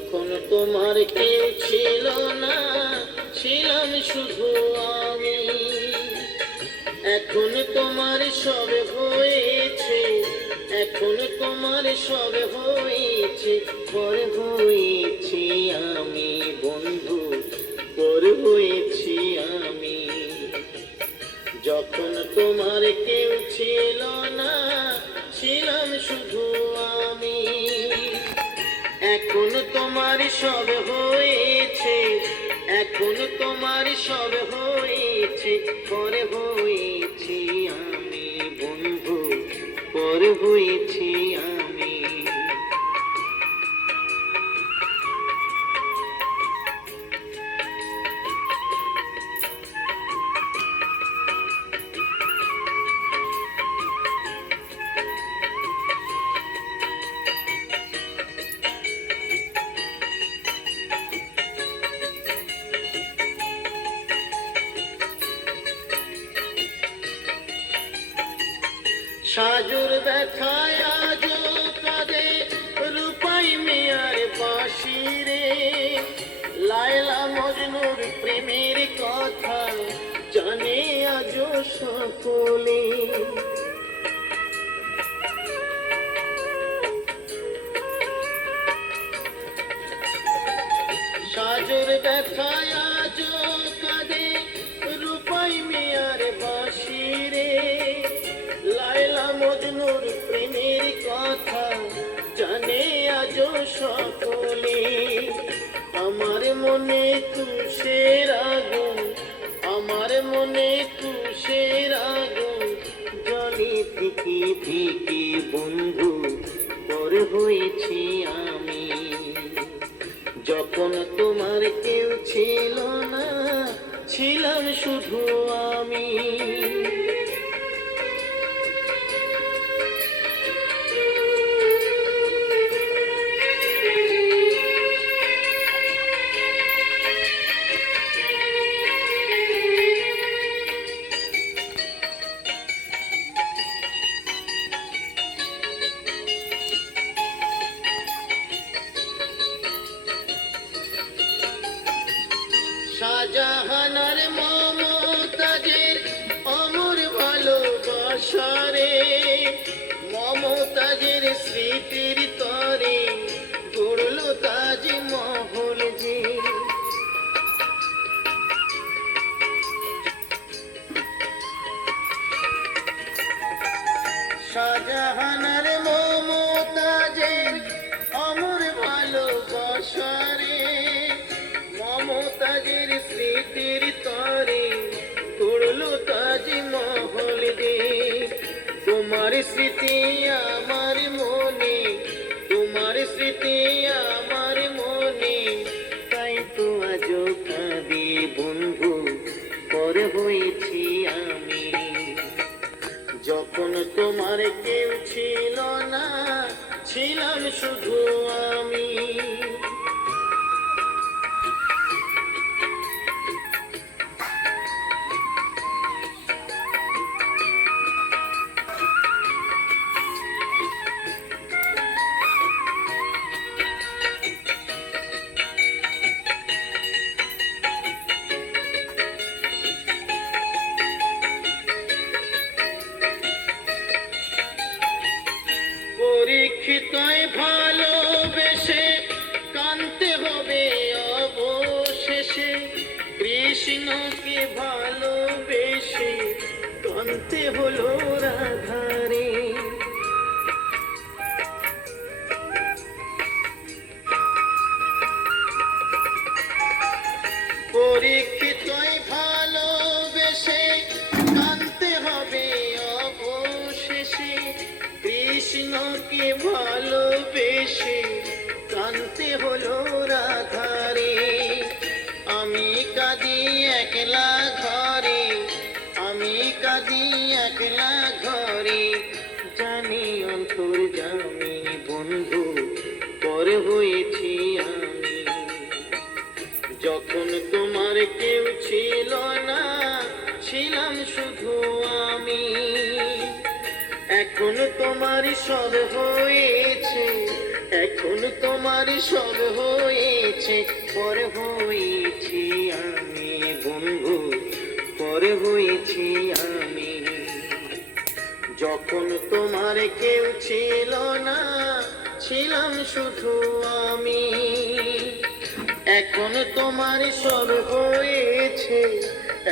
যখন তোমার কেউ ছিল না, ছিলাম শুধু আমি। এখন তোমার সব হয়েছে, এখন তোমার সব হয়েছে, পর হয়েছি আমি বন্ধু, পর হয়েছি আমি। যখন তোমার কেউ ছিল না, ছিলাম শুধু আমি। এখন তোমার সব হয়েছে, এখন তোমার সব হয়েছে, পর হয়েছি আমি বন্ধু, পর হয়েছি আমি। সাজুর ব্যথায় আজো কাঁদে রূপাই মিয়ার বাঁশি রে। লায়লা মজনুর প্রেমের কথা জানে আজো সকলে। সাজুর ব্যথায় আজো কাঁদে রূপাই মিয়ার বাঁশি রে। লায়লা মজনুর প্রেমের কথা জানে আজো সকলে। আমার মনে তুষের আগুন, আমার মনে তুষের আগুন জলে থেকে থেকে বন্ধু, পর হয়েছি আমি। যখন তোমার কেউ ছিল না, ছিলাম শুধু আমি। শাহজাহানার মমতাজের অমর ভালোবাসা রে। মমতাজের স্মৃতির তরে গড়ল তাজমহল যে। শাহজাহানার মমতাজের অমর ভালোবাসা রে। মমতাজের স্মৃতির তরে গড়ল তাজমহল রে। তোমার স্মৃতি আমার মনে, তোমার স্মৃতি আমার মনে, তাই তো আজো কাঁদি বন্ধু, পর হয়েছি আমি। যখন তোমার কেউ ছিল না, ছিলাম শুধু আমি। পরীক্ষিতয় ভালোবেসে কানতে হবে অবশেষে। কৃষ্ণকে ভালোবেসে কানতে হলো রাধারে। পরীক্ষিতয় ভালোবেসে কানতে হবে অবশেষে। কৃষ্ণকে ভালোবেসে কানতে হলো রাধারে। আমি কাঁদি একলা ঘরে, আমি কাঁদি একলা ঘরে, জানি অন্তর্যামী বন্ধু, পর হয়েছি আমি। যখন তোমার কেউ ছিল না, ছিলাম শুধু আমি। এখন তোমার সব হয়েছে, এখন তোমার সব হয়েছে, পর হয়েছি আমি বন্ধু, পর হয়েছি আমি। যখন তোমার কেউ ছিল না, ছিলাম শুধু আমি। এখন তোমার সব হয়েছে,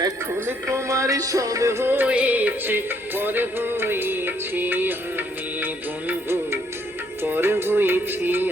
এখন তোমার সব হয়েছে, পর হয়েছি আমি বন্ধু, পর হয়েছি